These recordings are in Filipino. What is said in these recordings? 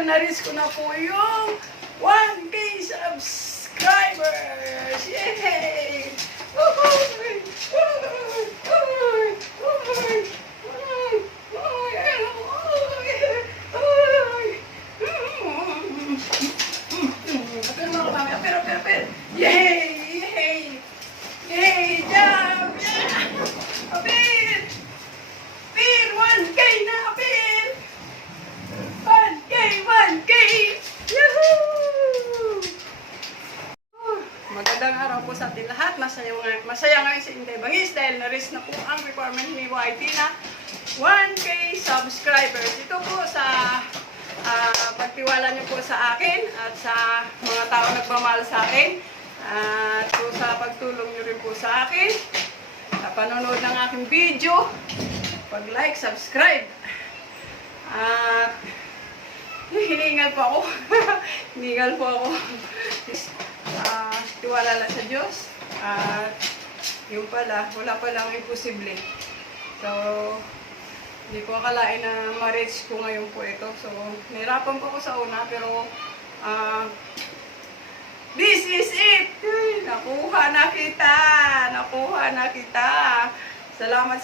dahil na-reach ko na po yung 1K subscribers! Yay! Uhuy! Uhuy! Uhuy! Uhuy! Uhuy! Uhuy! Apir mga kami, apir! Yay! Yay! Yay! Jump! Yeah! Apir! Apir! 1K na! Apir! 1K! 1K! Yahoo! Magandang araw po sa ating lahat. Masaya ngayon si Inday Bangis dahil na-reach na po ang requirement ni YT na 1K subscribers. Ito po sa pagtiwala niyo po sa akin at sa mga tao nagmamahal sa akin at po sa pagtulong niyo rin po sa akin sa panonood ng aking video, pag-like, subscribe at hiningal po ako. Hiningal po ako. Tiwala lang sa Diyos. At yung pala, wala palang imposible. So, hindi ko akalain na ma-reach ko ngayon po ito. So, nahirapan po ako sa una, pero this is it! Nakuha na kita! Nakuha na kita! Salamat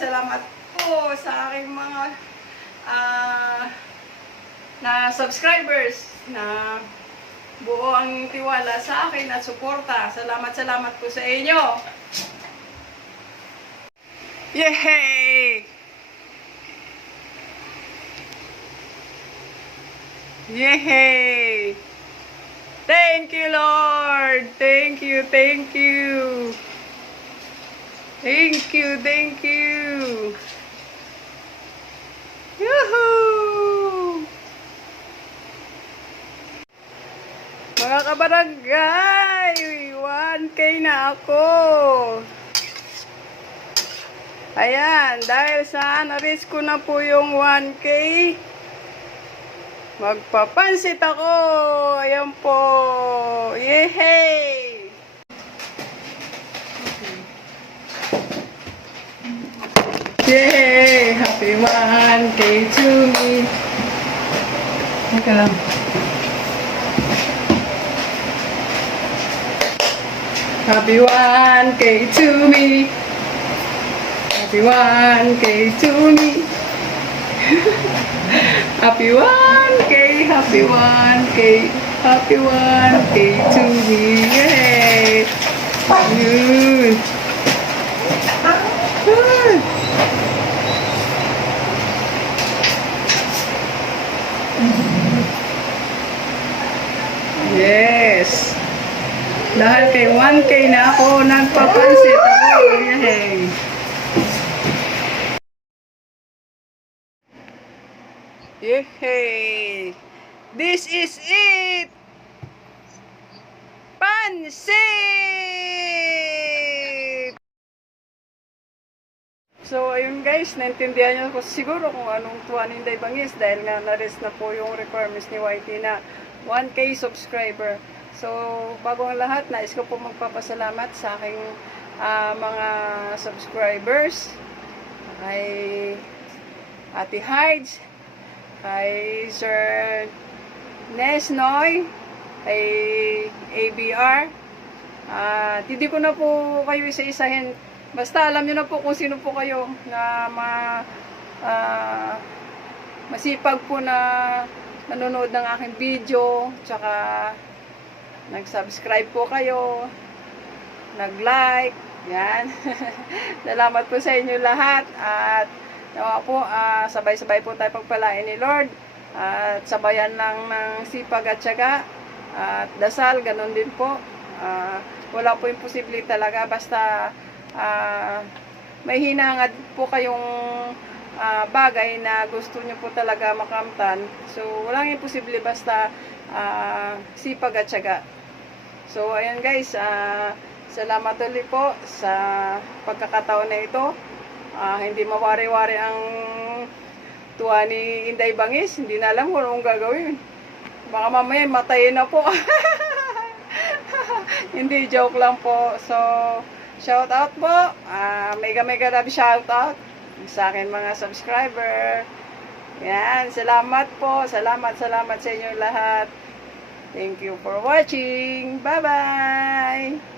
po sa aking mga na subscribers na buo ang tiwala sa akin at suporta. Salamat po sa inyo. Yay! Yay! Thank you, Lord! Thank you! Thank you! Thank you! Thank you! Yahoo! Mga kabarangay, 1K na ako. Ayan, dahil sa na-reach ko na po yung 1K, magpapansit ako. Ayan po. Yehey! Yay! Happy 1K to me. Teka lang. Happy 1K to me. Happy 1K to me. Happy 1K, happy 1K, happy 1K to me. Yay! Good. Good. Yes. Dahil kay 1K na ako, nagpapansit ako. Yay! Yay! This is it! Pansit! So, ayun guys, naintindihan niyo ko siguro kung anong tuwa ni Inday Bangis dahil nga na-reach na po yung requirements ni YT na 1K subscriber. So, bago ang lahat, nais ko po magpapasalamat sa aking mga subscribers, kay Ate Hides, kay Sir Nesnoy, kay ABR. Hindi ko na po kayo isa-isahin. Basta alam nyo na po kung sino po kayo na masipag po na nanonood ng aking video, tsaka nag-subscribe po kayo, nag-like, yan. Salamat po sa inyo lahat at nawa po, sabay-sabay po tayo pagpalain ni Lord at sabayan lang ng sipag at syaga at dasal, ganun din po. Wala po imposible talaga, basta may hinangad po kayong bagay na gusto nyo po talaga makamtan. So, walang imposible basta sipag at syaga. So, ayan guys, salamat ulit po sa pagkakataon na ito. Hindi mawari-wari ang tuwa ni Inday Bangis. Hindi na alam kung anong gagawin. Baka mamaya matayin na po. Hindi, joke lang po. So, shout out po. Mega love shout out sa akin mga subscriber. Yan, salamat po. Salamat sa inyo lahat. Thank you for watching. Bye-bye!